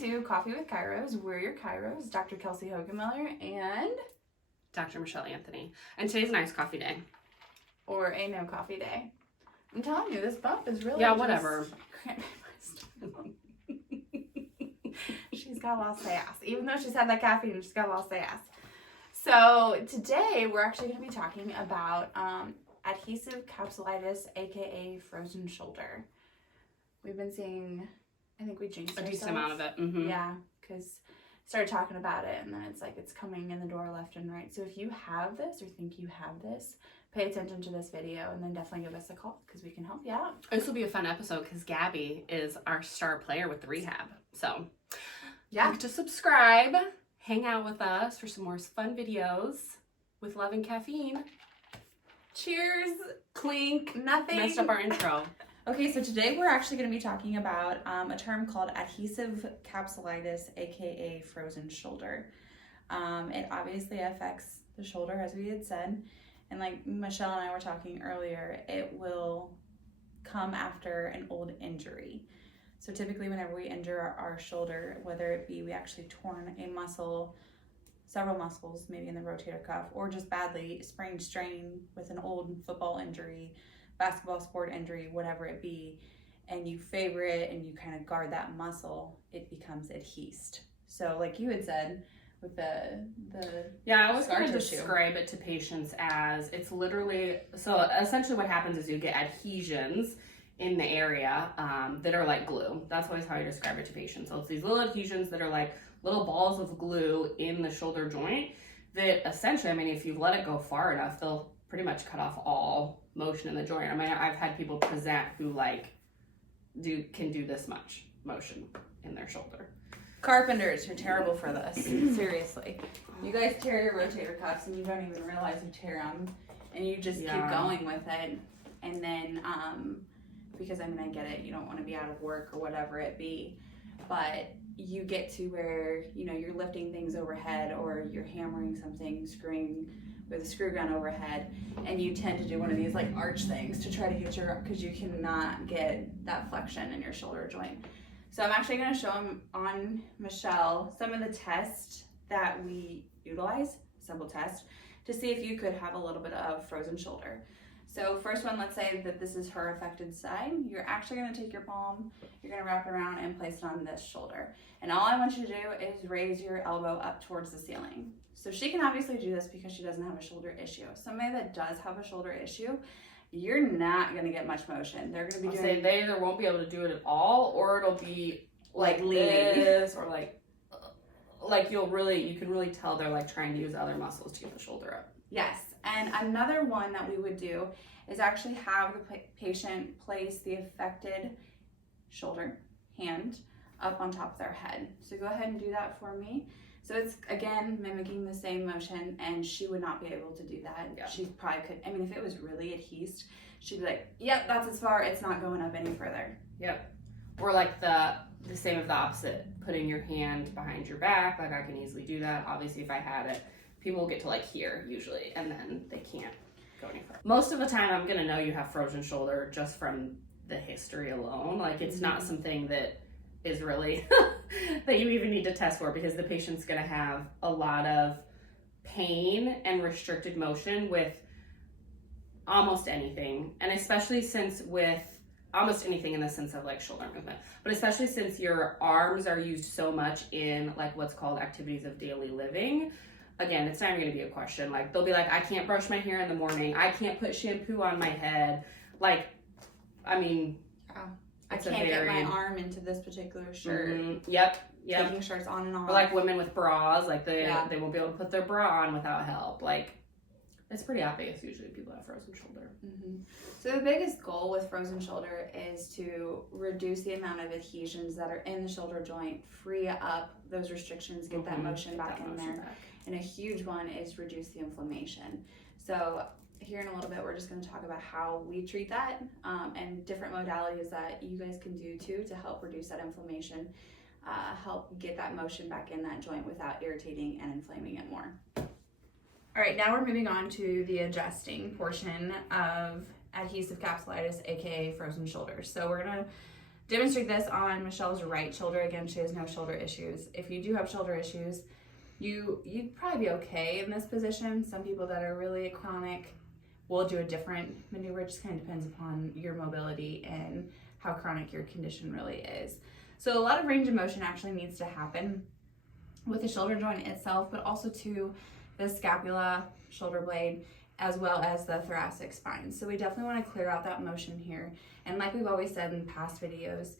to Coffee with Chiros. We're your Chiros, Dr. Kelsey Hogenmiller and Dr. Michelle Anthony. And today's an iced coffee day. Or a no coffee day. I'm telling you, this bump is really whatever. She's got a lot of sass. Even though she's had that caffeine, she's got a lot of sass. So today we're actually going to be talking about adhesive capsulitis, aka frozen shoulder. We've been seeing, I think we jinxed ourselves. A decent amount of it. Mm-hmm. Yeah, because started talking about it and then it's like it's coming in the door left and right. So if you have this or think you have this, pay attention to this video and then definitely give us a call because we can help you out. This will be a fun episode because Gabby is our star player with the rehab. So yeah, click to subscribe, hang out with us for some more fun videos with love and caffeine. Cheers. Clink. Nothing. Messed up our intro. Okay, so today we're actually going to be talking about a term called adhesive capsulitis, aka frozen shoulder. It obviously affects the shoulder, as we had said, and like Michelle and I were talking earlier, it will come after an old injury. So typically whenever we injure our shoulder, whether it be we actually torn a muscle, several muscles, maybe in the rotator cuff, or just badly sprained, strain with an old football injury, basketball sport injury, whatever it be, and you favor it and you kind of guard that muscle, it becomes adhesed. So like you had said with the I was going to tissue. describe it to patients as it's literally, so essentially what happens is you get adhesions in the area that are like glue. That's always how I describe it to patients. So it's these little adhesions that are like little balls of glue in the shoulder joint that essentially, I mean, if you let it go far enough, they'll pretty much cut off all motion in the joint. I mean, I've had people present who can do this much motion in their shoulder. Carpenters, you're terrible for this. Seriously. You guys tear your rotator cuffs and you don't even realize you tear them and you just keep going with it. And then, because I mean, I get it, you don't want to be out of work or whatever it be, but you get to where, you know, you're lifting things overhead or you're hammering something, screwing with a screw gun overhead, and you tend to do one of these like arch things to try to get because you cannot get that flexion in your shoulder joint. So I'm actually going to show them on Michelle some of the tests that we utilize, simple test, to see if you could have a little bit of frozen shoulder. So first one, let's say that this is her affected side. You're actually going to take your palm, you're going to wrap it around and place it on this shoulder. And all I want you to do is raise your elbow up towards the ceiling. So she can obviously do this because she doesn't have a shoulder issue. Somebody that does have a shoulder issue, you're not going to get much motion. They're going to be doing... They either won't be able to do it at all, or it'll be like leaning. This, or like you can really tell they're like trying to use other muscles to get the shoulder up. Yes, and another one that we would do is actually have the patient place the affected shoulder, hand, up on top of their head. So go ahead and do that for me. So it's, again, mimicking the same motion, and she would not be able to do that. Yeah. She probably could, I mean, if it was really adhesed, she'd be like, yep, that's as far, it's not going up any further. Yep. Or like the same of the opposite, putting your hand behind your back, like I can easily do that. Obviously, if I had it, people will get to like here usually, and then they can't go any further. Most of the time, I'm gonna know you have frozen shoulder just from the history alone. Like it's not something that is really that you even need to test for, because the patient's going to have a lot of pain and restricted motion with almost anything, and especially since with almost anything in the sense of like shoulder movement, but especially since your arms are used so much in like what's called activities of daily living. Again, it's not even going to be a question. Like they'll be like, I can't brush my hair in the morning, I can't put shampoo on my head. Like, I mean, I can't get my arm into this particular shirt. Mm-hmm. Yep. Taking shirts on and off. Or like women with bras, like they won't be able to put their bra on without help. Like it's pretty obvious usually people have frozen shoulder. Mm-hmm. So the biggest goal with frozen shoulder is to reduce the amount of adhesions that are in the shoulder joint, free up those restrictions, get that motion back in there. And a huge one is reduce the inflammation. So here in a little bit, we're just going to talk about how we treat that and different modalities that you guys can do too to help reduce that inflammation, help get that motion back in that joint without irritating and inflaming it more. All right, now we're moving on to the adjusting portion of adhesive capsulitis, aka frozen shoulders. So we're going to demonstrate this on Michelle's right shoulder. Again, she has no shoulder issues. If you do have shoulder issues, you'd probably be okay in this position. Some people that are really chronic will do a different maneuver. It just kind of depends upon your mobility and how chronic your condition really is. So a lot of range of motion actually needs to happen with the shoulder joint itself, but also to the scapula, shoulder blade, as well as the thoracic spine. So we definitely want to clear out that motion here. And like we've always said in past videos,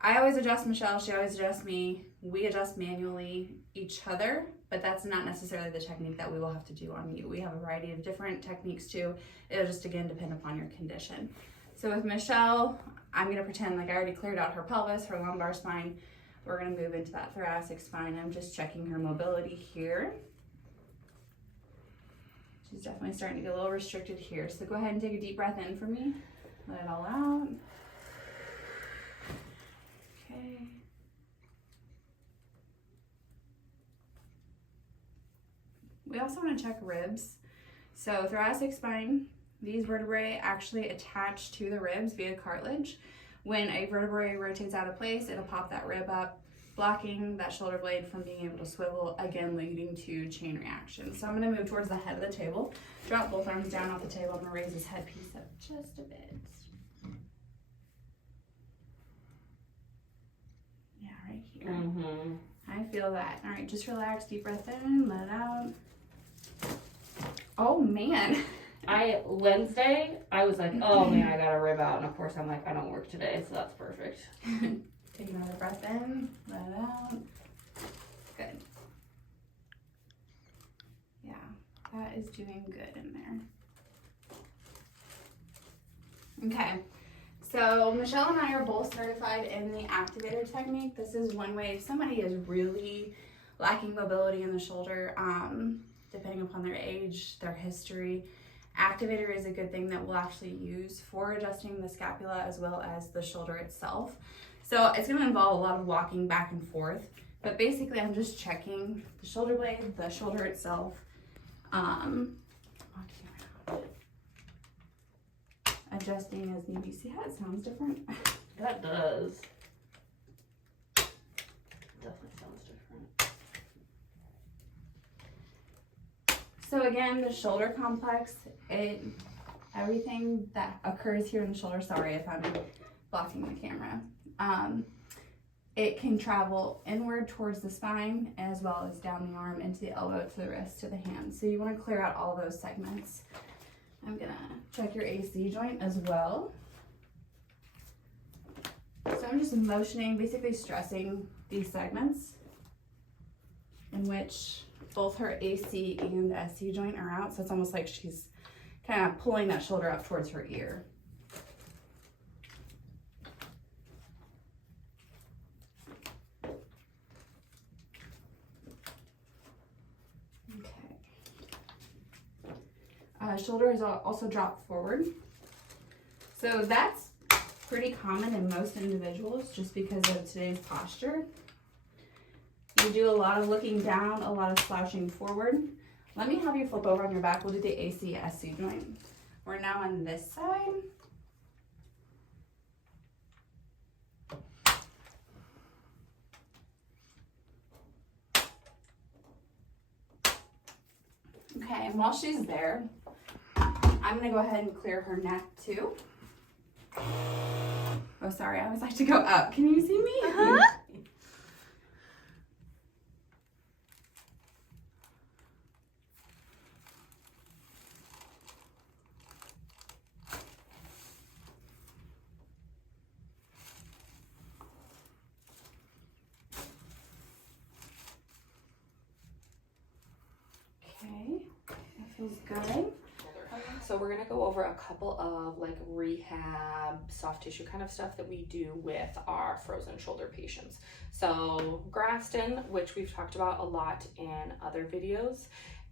I always adjust Michelle, she always adjusts me. We adjust manually each other, but that's not necessarily the technique that we will have to do on you. We have a variety of different techniques too. It'll just again depend upon your condition. So with Michelle, I'm gonna pretend like I already cleared out her pelvis, her lumbar spine. We're gonna move into that thoracic spine. I'm just checking her mobility here. She's definitely starting to get a little restricted here. So go ahead and take a deep breath in for me. Let it all out. Okay. We also want to check ribs. So thoracic spine, these vertebrae actually attach to the ribs via cartilage. When a vertebrae rotates out of place, it'll pop that rib up, blocking that shoulder blade from being able to swivel, again leading to chain reaction. So I'm going to move towards the head of the table, drop both arms down off the table. I'm going to raise this headpiece up just a bit. Yeah, right here. I feel that. All right, just relax, deep breath in, let it out. Oh man. Wednesday, I was like, oh man, I got a rib out. And of course I'm like, I don't work today, so that's perfect. Take another breath in, let it out. Good. Yeah, that is doing good in there. Okay, so Michelle and I are both certified in the activator technique. This is one way if somebody is really lacking mobility in the shoulder, depending upon their age, their history. Activator is a good thing that we'll actually use for adjusting the scapula as well as the shoulder itself. So it's going to involve a lot of walking back and forth, but basically I'm just checking the shoulder blade, the shoulder itself, adjusting as need be. See how it sounds different? That does. Definitely sounds different. So again, the shoulder complex, everything that occurs here in the shoulder, sorry if I'm blocking the camera, it can travel inward towards the spine as well as down the arm into the elbow to the wrist to the hand. So you want to clear out all those segments. I'm gonna check your AC joint as well. So I'm just motioning, basically stressing these segments in which both her AC and SC joint are out. So it's almost like she's kind of pulling that shoulder up towards her ear. Shoulder is also dropped forward. So that's pretty common in most individuals just because of today's posture. You do a lot of looking down, a lot of slouching forward. Let me have you flip over on your back. We'll do the AC-SC joint. We're now on this side. Okay, and while she's there, I'm gonna go ahead and clear her neck too. Oh, sorry, I always like to go up. Can you see me? Okay, that feels good. So we're gonna go over a couple of like rehab, soft tissue kind of stuff that we do with our frozen shoulder patients. So Grafton, which we've talked about a lot in other videos,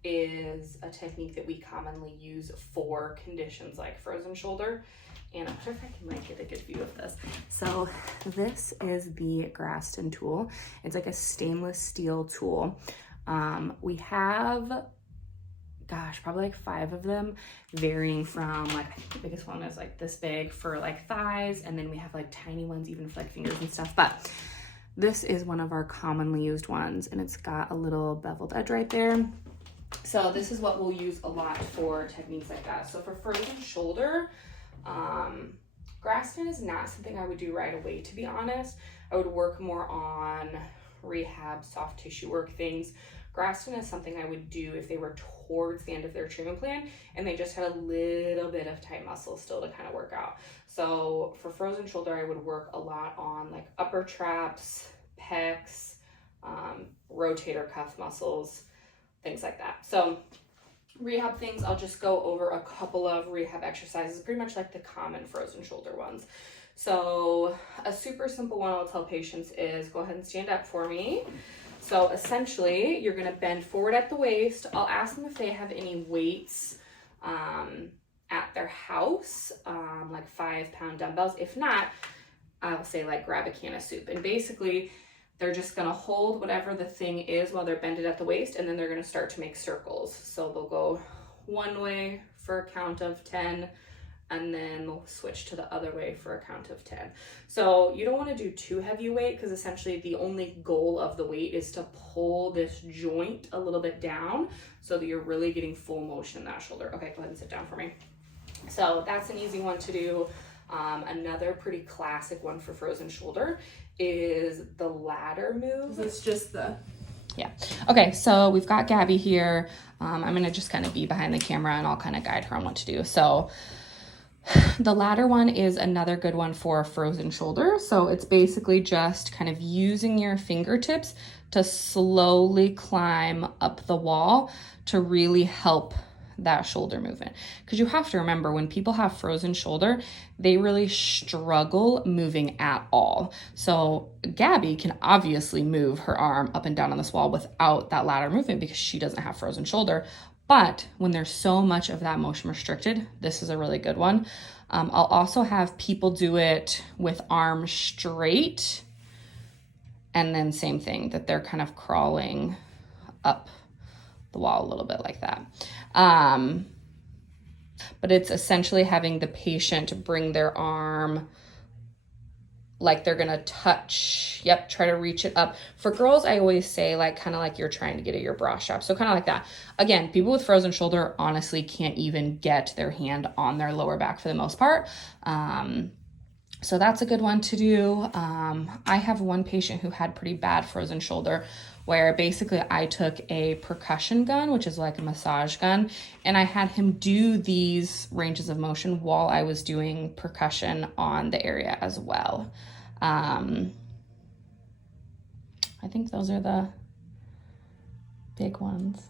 is a technique that we commonly use for conditions like frozen shoulder. And I'm sure if I can like get a good view of this. So this is the Grafton tool. It's like a stainless steel tool. We have gosh, probably like 5 of them, varying from like, I think the biggest one is like this big for like thighs, and then we have like tiny ones even for like fingers and stuff. But this is one of our commonly used ones, and it's got a little beveled edge right there. So this is what we'll use a lot for techniques like that. So for frozen shoulder, Graston is not something I would do right away, to be honest. I would work more on rehab, soft tissue work things. Graston is something I would do if they were towards the end of their treatment plan and they just had a little bit of tight muscle still to kind of work out. So for frozen shoulder, I would work a lot on like upper traps, pecs, rotator cuff muscles, things like that. So rehab things, I'll just go over a couple of rehab exercises, pretty much like the common frozen shoulder ones. So a super simple one I'll tell patients is go ahead and stand up for me. So essentially, you're going to bend forward at the waist. I'll ask them if they have any weights at their house, like 5-pound dumbbells. If not, I'll say like grab a can of soup. And basically, they're just going to hold whatever the thing is while they're bended at the waist, and then they're going to start to make circles. So they'll go one way for a count of 10, and then they'll switch to the other way for a count of 10. So you don't want to do too heavy weight, because essentially the only goal of the weight is to pull this joint a little bit down so that you're really getting full motion in that shoulder. Okay, go ahead and sit down for me. So that's an easy one to do. Another pretty classic one for frozen shoulder is the ladder move. It's just the... Yeah. Okay, so we've got Gabby here. I'm going to just kind of be behind the camera and I'll kind of guide her on what to do. So the ladder one is another good one for frozen shoulder. So it's basically just kind of using your fingertips to slowly climb up the wall to really help that shoulder movement. Because you have to remember, when people have frozen shoulder, they really struggle moving at all. So Gabby can obviously move her arm up and down on this wall without that ladder movement because she doesn't have frozen shoulder. But when there's so much of that motion restricted, this is a really good one. I'll also have people do it with arms straight, and then same thing, that they're kind of crawling up the wall a little bit like that. But it's essentially having the patient bring their arm like they're gonna touch, try to reach it up. For girls, I always say like kind of like you're trying to get at your bra strap, so kind of like that. Again, people with frozen shoulder honestly can't even get their hand on their lower back for the most part. So that's a good one to do. I have one patient who had pretty bad frozen shoulder, where basically I took a percussion gun, which is like a massage gun, and I had him do these ranges of motion while I was doing percussion on the area as well. I think those are the big ones.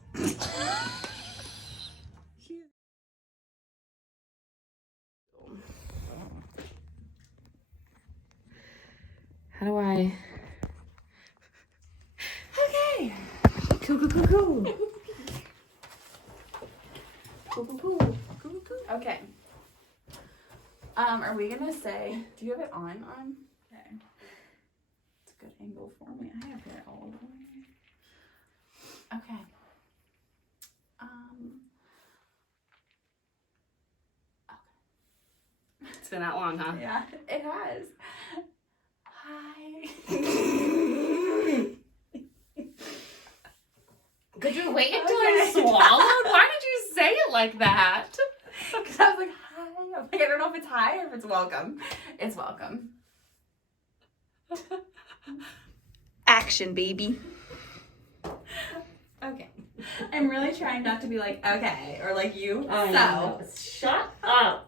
How do I... Okay. Cool. Okay. Are we gonna say, do you have it on? Okay. It's a good angle for me. I have it all the way. Okay. It's been that long, huh? Yeah, it has. Hi. Could you wait until I swallowed? Why did you say it like that? Because I was like, hi. I'm like, I don't know if it's hi or if it's welcome. It's welcome. Action, baby. Okay. I'm really trying not to be like, okay, or like you. So. Shut up.